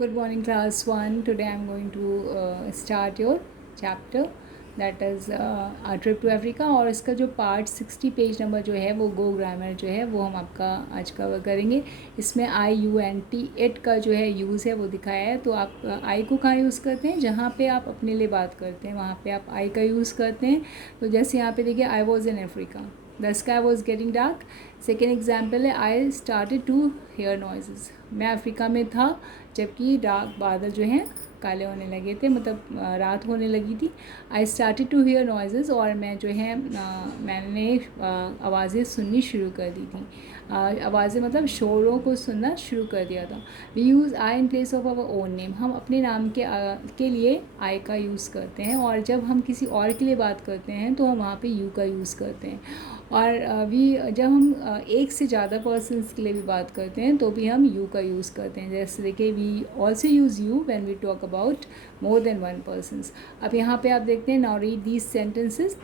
Good morning, class 1. Today I'm going to start your chapter that is a trip to Africa और इसका जो part 60 page number जो है वो गो grammar जो है वो हम आपका आज कवर करेंगे। इसमें IUNT इट का जो है यूज़ है वो दिखाया है। तो आप आई को कहाँ यूज़ करते हैं? जहाँ पे आप अपने लिए बात करते हैं वहाँ पे आप आई का यूज़ करते हैं। तो जैसे यहाँ पे देखिए I was in Africa, the sky was getting dark. Second example है I started to hair noises, मैं अफ्रीका में था जबकि डार्क बादल जो हैं काले होने लगे थे, मतलब रात होने लगी थी। I started to here noises, और मैं जो है मैंने आवाज़ें सुननी शुरू कर दी थी। आवाज़ें मतलब शोरों को सुनना शुरू कर दिया था। We use I in place of our own name, हम अपने नाम के लिए आई का यूज़ करते हैं, और जब हम किसी और के लिए बात करते हैं तो हम वहाँ पे यू का यूज़ करते हैं। और जब हम एक से ज़्यादा पर्सनस के लिए भी बात करते हैं तो भी हम यू का यूज़ करते हैं। जैसे देखिए we also use you when we talk about more than one persons. अब यहाँ पे आप देखते हैं, now read these sentences.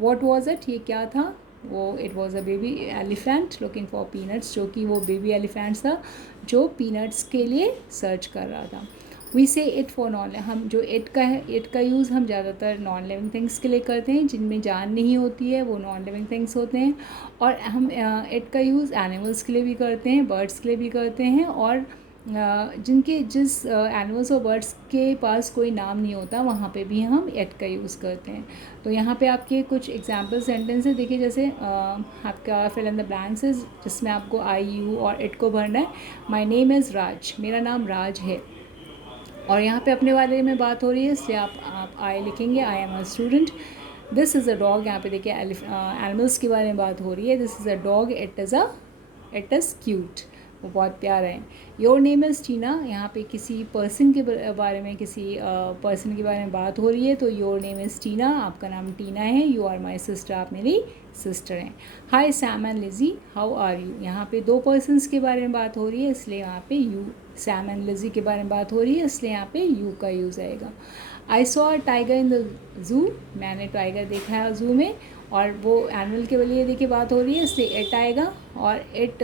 What was it, ये क्या था? वो it was a baby elephant looking for peanuts, जो कि वो बेबी एलिफेंट था जो पीनट्स के लिए सर्च कर रहा था। वी से इट फॉर नॉन, हम जो इट का है, इट का यूज़ हम ज़्यादातर नॉन लिविंग थिंग्स के लिए करते हैं, जिनमें जान नहीं होती है वो नॉन लिविंग थिंग्स होते हैं। और हम इट का यूज़ एनिमल्स के लिए भी करते हैं, बर्ड्स के लिए भी करते हैं, और जिस एनिमल्स और बर्ड्स के पास कोई नाम नहीं होता वहाँ पे भी हम इट का यूज़ करते हैं। तो यहाँ पे आपके कुछ एग्जाम्पल सेंटेंस है, देखिए जैसे आपका फिल इन द ब्लैंक्स है, जिसमें आपको आई यू और इट को भरना है। माई नेम इज़ राज, मेरा नाम राज है, और यहाँ पे अपने बारे में बात हो रही है, इसलिए आप आई लिखेंगे, I am a student. This is a dog, यहाँ पे देखिए एनिमल्स के बारे में बात हो रही है। This is a dog, it is cute, वो बहुत प्यारा है। योर नेम इज़ टीना, यहाँ पे किसी पर्सन के बारे में, किसी पर्सन के बारे में बात हो रही है, तो योर नेम इज़ टीना, आपका नाम टीना है। यू आर माई सिस्टर, आप मेरी सिस्टर हैं। Hi Sam and Lizzie, how are you, यहाँ पे दो पर्सनस के बारे में बात हो रही है, इसलिए यहाँ पे यू। सैम एंड लिजी के बारे में बात हो रही है, इसलिए यहाँ पे यू का यूज़ आएगा। I saw tiger in the zoo, मैंने टाइगर देखा है जू में, और वो एनिमल के लिए देखिए बात हो रही है, इसलिए इट आएगा। और इट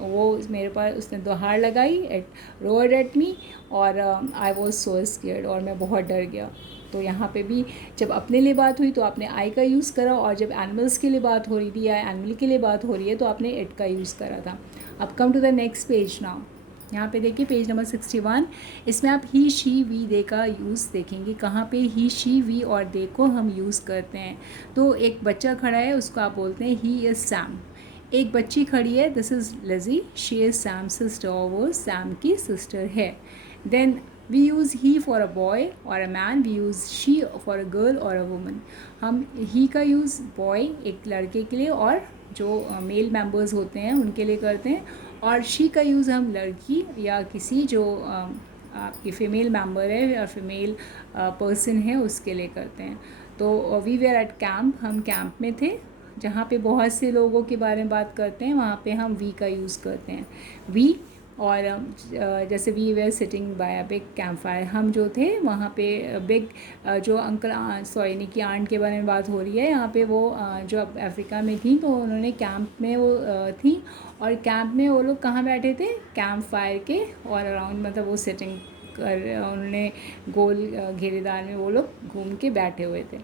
वो मेरे पास उसने दहाड़ लगाई, इट रोअर्ड एट मी, और आई वॉज सो स्केयर्ड, और मैं बहुत डर गया। तो यहाँ पे भी जब अपने लिए बात हुई तो आपने आई का यूज़ करा, और जब एनिमल्स के लिए बात हो रही थी या एनिमल के लिए बात हो रही है तो आपने इट का यूज़ करा था। अब come to the next page now. यहाँ पे देखिए पेज नंबर 61, इसमें आप ही शी वी दे का यूज़ देखेंगे। कहाँ पे ही शी वी और दे को हम यूज़ करते हैं? तो एक बच्चा खड़ा है, उसको आप बोलते हैं ही इज़ सैम। एक बच्ची खड़ी है, this is Lizzy, she is Sam sister, और वो सैम की सिस्टर है। Then we use he for a boy और a man, we use she for a girl और अ वुमन। हम ही का यूज़ बॉय एक लड़के के लिए और जो मेल मेंबर्स होते हैं उनके लिए करते हैं, और शी का यूज़ हम लड़की या किसी जो आपकी फ़ीमेल मेंबर है या फीमेल पर्सन है उसके लिए करते हैं। तो वी वेयर एट कैंप, हम कैंप में थे, जहाँ पे बहुत से लोगों के बारे में बात करते हैं वहाँ पे हम वी का यूज़ करते हैं, वी। और जैसे we were sitting by a big campfire, हम जो थे वहाँ पे बिग जो अंकल सॉरी निकी आंट के बारे में बात हो रही है यहाँ पे, वो जो अफ्रीका में थी तो उन्होंने कैंप में वो थी, और कैंप में वो लोग कहाँ बैठे थे? कैंप फायर के और अराउंड, मतलब वो सिटिंग कर, उन्होंने गोल घेरेदार में वो लोग घूम के बैठे हुए थे।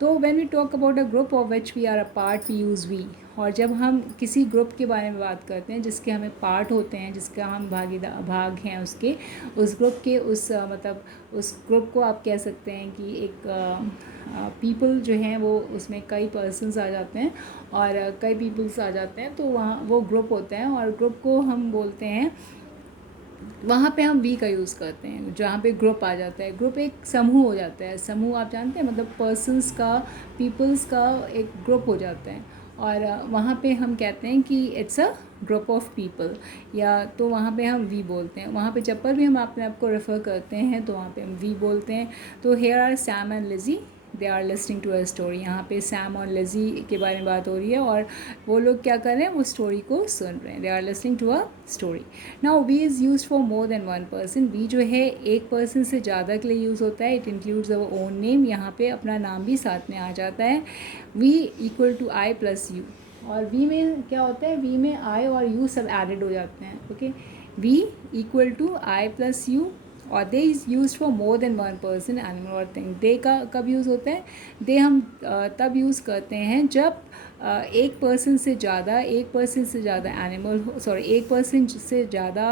तो when we talk about a group of which we are a part, we use we. और जब हम किसी ग्रुप के बारे में बात करते हैं जिसके हमें पार्ट होते हैं, जिसका हम भाग हैं उसके, उस ग्रुप के मतलब उस ग्रुप को आप कह सकते हैं कि एक पीपल जो हैं वो उसमें कई पर्सन्स आ जाते हैं और कई पीपल्स आ जाते हैं, तो वहाँ वो ग्रुप होता है, और ग्रुप को हम बोलते हैं, वहाँ पे हम वी का यूज़ करते हैं जहाँ पे ग्रुप आ जाता है। ग्रुप एक समूह हो जाता है, समूह आप जानते हैं, मतलब पर्सन्स का, पीपल्स का एक ग्रुप हो जाता है, और वहाँ पे हम कहते हैं कि it's a group of people, या तो वहाँ पे हम वी बोलते हैं। वहाँ पे जब पर भी हम अपने आप को रेफ़र करते हैं तो वहाँ पे हम वी बोलते हैं। तो here are Sam and Lizzie, they are listening to a story, यहाँ पे सैम और लिजी के बारे में बात हो रही है, और वो लोग क्या कर रहे हैं? वो स्टोरी को सुन रहे हैं, they are listening to a story. Now we is use for more than one person, we जो है एक पर्सन से ज़्यादा के लिए यूज़ होता है। It includes our own name, यहाँ पे अपना नाम भी साथ में आ जाता है। We equal to I plus you, और वी में क्या होता है? वी में आई और यू सब एडेड हो जाते हैं, okay. We equal to I plus you, और they is use for more than one person animal और थिंग। दे का कब यूज़ होता है? दे हम तब यूज़ करते हैं जब एक पर्सन से ज़्यादा एनिमल हो, सॉरी, एक पर्सन से ज़्यादा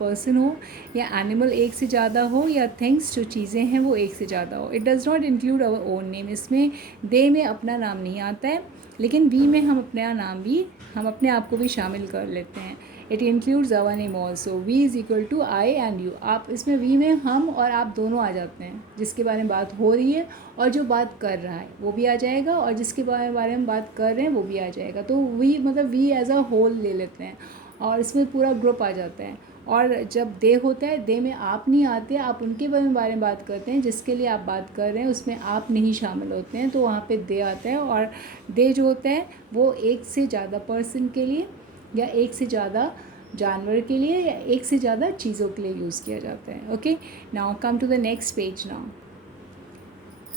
पर्सन हो, या एनिमल एक से ज़्यादा हो, या थिंग्स जो चीज़ें हैं वो एक से ज़्यादा हो। It does not include our own name. इसमें दे में अपना नाम नहीं आता है, लेकिन वी में हम अपने आप को भी शामिल कर लेते हैं। It includes our name also. We is equal to I and you. आप इसमें वी में हम और आप दोनों आ जाते हैं, जिसके बारे में बात हो रही है और जो बात कर रहा है वो भी आ जाएगा, और जिसके बारे में बात कर रहे हैं वो भी आ जाएगा। तो वी मतलब वी एज अ होल ले लेते हैं और इसमें पूरा ग्रुप आ जाता है। और जब दे होता है, दे में आप नहीं आते, आप उनके बारे में बात करते हैं जिसके लिए आप बात कर रहे हैं, उसमें आप नहीं शामिल होते हैं, तो वहाँ पे दे आता है। और दे जो होता है वो एक से ज़्यादा पर्सन के लिए, या एक से ज़्यादा जानवर के लिए, या एक से ज़्यादा चीज़ों के लिए यूज़ किया जाता है। Okay, now come to the next page. Now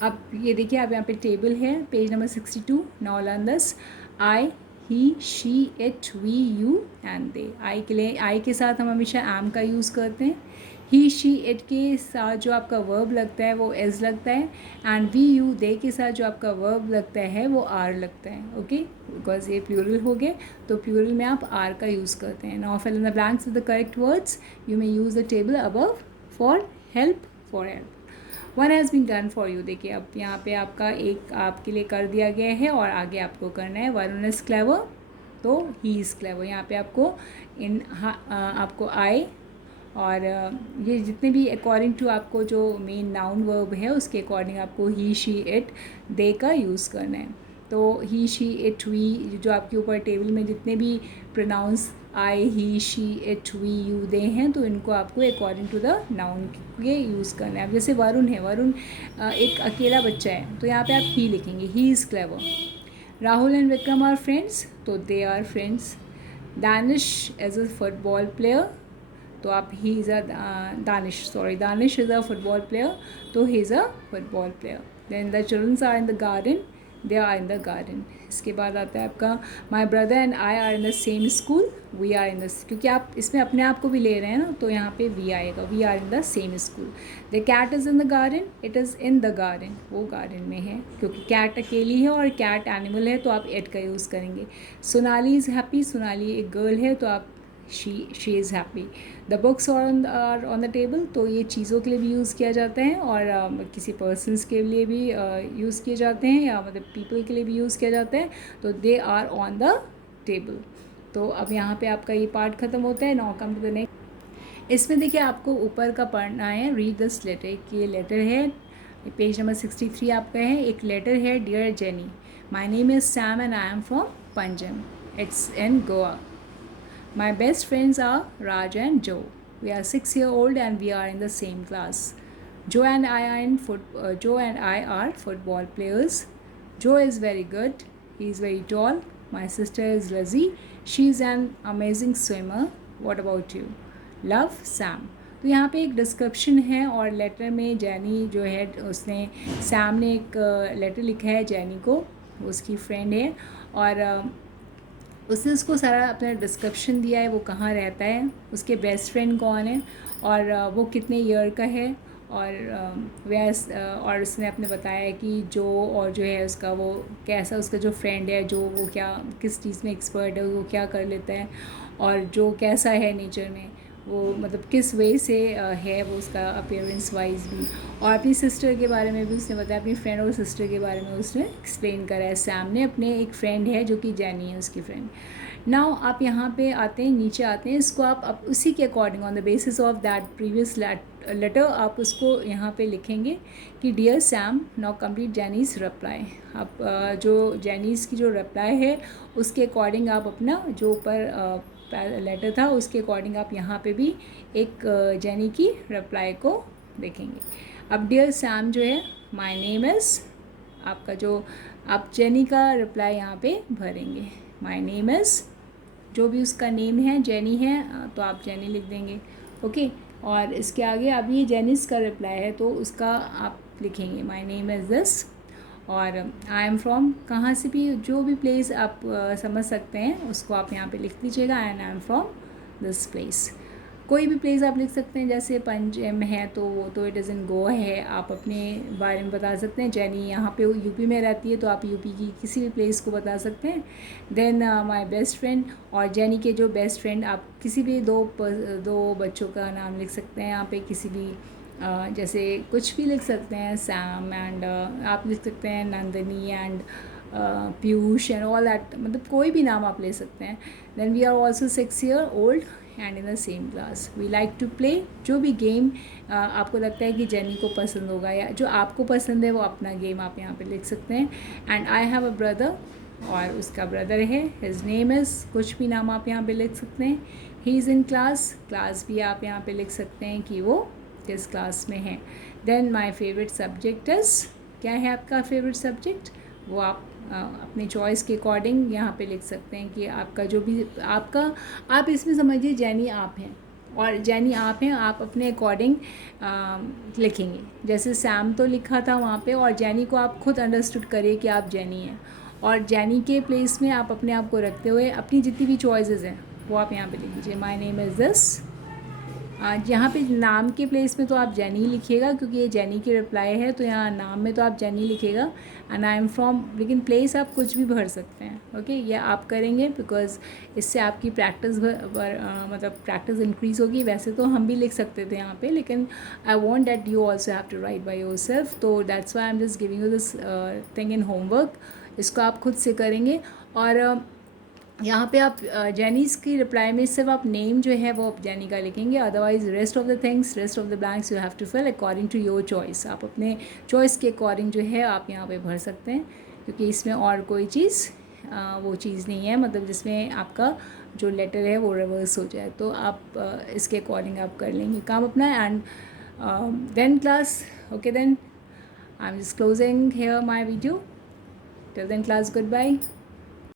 अब ये देखिए, आप यहाँ पे टेबल है, page number 62। Now learn this. I, he, she, it, we, you and they. I के लिए, आई के साथ हम हमेशा एम का यूज़ करते हैं। ही, शी, इट के साथ जो आपका वर्ब लगता है वो एज लगता है, एंड वी, यू, दे के साथ जो आपका वर्ब लगता है वो आर लगता है। ओके, बिकॉज ये प्लूरल हो गए, तो प्लूरल में आप आर का यूज़ करते हैं। Now fill in the blanks with the correct words. You may use the table above for help. One has been done for you. देखिए, अब यहाँ पे आपका एक आपके लिए कर दिया गया है और आगे आपको करना है। वरुण इज़ क्लेवर, तो ही इज़ क्लेवर। यहाँ पे आपको आपको आई और ये जितने भी अकॉर्डिंग टू आपको जो मेन नाउन वर्ब है उसके अकॉर्डिंग आपको ही, शी, इट, दे का यूज़ करना है। तो ही, शी, इट, वी, जो आपके ऊपर टेबल में जितने भी pronouns I, he, she, it, we, you, they हैं, तो इनको आपको अकॉर्डिंग टू द नाउन के यूज़ करना है। अब जैसे वरुण है, वरुण एक अकेला बच्चा है, तो यहाँ पे आप ही लिखेंगे, he is clever. Rahul and Vikram are friends, तो they are friends. Danish is a football player, तो आप he is a Danish is a football player, तो he is a football player. Then the childrens are in the garden, they are in the garden. इसके बाद आता है आपका my brother and I are in the same school, we are in the, क्योंकि आप इसमें अपने आप को भी ले रहे हैं ना, तो यहाँ पे वी आएगा, we are in the same school. The cat is in the garden, it is in the garden, वो गार्डन में है, क्योंकि कैट अकेली है और कैट एनिमल है, तो आप इट का यूज़ करेंगे। सोनाली इज़ हैप्पी, सोनाली एक गर्ल है, तो आप she is happy. The books are on the table, तो ये चीज़ों के लिए भी यूज़ किया जाता है और किसी पर्सनस के लिए भी यूज़ किए जाते हैं, या मतलब पीपल के लिए भी यूज़ किया जाता है, तो they are on the table. तो अब यहाँ पे आपका ये पार्ट ख़त्म होता है। Now come to the next. इसमें देखिए, आपको ऊपर का पढ़ना है, रीड दिस लेटर। ये लेटर है, पेज नंबर 63 आपका है। एक लेटर है, dear Jenny, my name is Sam and I am from Panjim, it's in Goa. My best friends are Raj and Joe. We are 6 years old and we are in the same class. Joe and I are football players. Joe is very good. He is very tall. My sister is Lizzie. She is an amazing swimmer. What about you? Love, Sam. तो यहाँ पे एक description है और letter में जैनी जो है उसने, सैम ने एक लेटर लिखा है जैनी को, उसकी फ्रेंड है, और उसने उसको सारा अपना डिस्क्रिप्शन दिया है, वो कहाँ रहता है, उसके बेस्ट फ्रेंड कौन है, और वो कितने ईयर का है, और उसने अपने बताया है कि जो और जो है उसका वो कैसा, उसका जो फ्रेंड है जो वो क्या किस चीज़ में एक्सपर्ट है, वो क्या कर लेता है, और जो कैसा है नेचर में, वो मतलब किस वे से है वो उसका अपीयरेंस वाइज भी, और अपनी सिस्टर के बारे में भी उसने बताया, अपनी फ्रेंड और सिस्टर के बारे में उसने एक्सप्लेन करा है। सामने अपने एक फ्रेंड है जो कि जैनी है उसकी फ्रेंड। नाउ आप यहाँ पे आते हैं, नीचे आते हैं, इसको आप उसी के according on the basis of that previous letter आप उसको यहाँ पे लिखेंगे कि dear Sam, now complete Jenny's reply. आप जो जैनीज़ की जो रिप्लाई है उसके अकॉर्डिंग आप अपना जो ऊपर लेटर था उसके अकॉर्डिंग आप यहाँ पे भी एक जैनी की रिप्लाई को देखेंगे। अब डियर सैम जो है, माय नेम इज़, आपका जो आप जेनी का रिप्लाई यहाँ पे भरेंगे, माय नेम इज़, जो भी उसका नेम है जेनी है, तो आप जेनी लिख देंगे। ओके, और इसके आगे अब ये जेनिस का रिप्लाई है तो उसका आप लिखेंगे माय नेम इज़ दिस, और आई एम फ्रॉम, कहाँ से भी जो भी प्लेस आप समझ सकते हैं उसको आप यहाँ पे लिख दीजिएगा, and I am from this place. कोई भी प्लेस आप लिख सकते हैं, जैसे पंचम है तो वो तो इट इज़ इन गोवा है, आप अपने बारे में बता सकते हैं। जैनी यहाँ पे यूपी में रहती है तो आप यूपी की किसी भी प्लेस को बता सकते हैं। देन माय बेस्ट फ्रेंड, और जैनी के जो बेस्ट फ्रेंड, आप किसी भी दो बच्चों का नाम लिख सकते हैं यहाँ पे, किसी भी जैसे कुछ भी लिख सकते हैं, सैम एंड आप लिख सकते हैं Nandini and Piyush and all that, मतलब कोई भी नाम आप ले सकते हैं। Then we are also 6 year old and in the same class. We like to play, जो भी गेम आपको लगता है कि जेनी को पसंद होगा या जो आपको पसंद है वो अपना गेम आप यहाँ पे लिख सकते हैं। And I have a brother, और उसका ब्रदर है, हिज नेम इज़, कुछ भी नाम आप यहाँ पे लिख सकते हैं। He is in class, class भी आप यहाँ पे लिख सकते हैं कि वो किस क्लास में है। Then my favourite subject is, क्या है आपका फेवरेट सब्जेक्ट, वो आप अपने चॉइस के अकॉर्डिंग यहाँ पे लिख सकते हैं कि आपका जो भी आपका, आप इसमें समझिए जैनी आप हैं और जैनी आप हैं, आप अपने अकॉर्डिंग लिखेंगे। जैसे सैम तो लिखा था वहाँ पे, और जैनी को आप खुद अंडरस्टूड करिए कि आप जैनी हैं, और जैनी के प्लेस में आप अपने आप को रखते हुए अपनी जितनी भी चॉइसेस हैं वो आप यहाँ पे लिख लीजिए। माई नेम इज़ दिस। यहाँ पे नाम के प्लेस में तो आप जैनी लिखिएगा क्योंकि ये जैनी की रिप्लाई है, तो यहाँ नाम में तो आप जैनी लिखिएगा। एंड आई एम फ्रॉम, लेकिन प्लेस आप कुछ भी भर सकते हैं। ओके, ये आप करेंगे बिकॉज इससे आपकी प्रैक्टिस मतलब प्रैक्टिस इंक्रीज़ होगी। वैसे तो हम भी लिख सकते थे यहाँ पे, लेकिन I want that you also have to write by yourself, तो that's why I am just giving you this thing in homework. इसको आप खुद से करेंगे। और यहाँ पे आप जैनीज़ की रिप्लाई में सिर्फ आप नेम जो है वो आप जैनी का लिखेंगे, otherwise rest of the things, rest of the blanks you have to fill according to your choice. आप अपने चॉइस के अकॉर्डिंग जो है आप यहाँ पे भर सकते हैं, क्योंकि इसमें और कोई चीज़ वो चीज़ नहीं है, मतलब जिसमें आपका जो लेटर है वो रिवर्स हो जाए। तो आप इसके अकॉर्डिंग आप कर लेंगे काम अपना। And then class, okay, then I am just closing here my video. Till then class, good bye.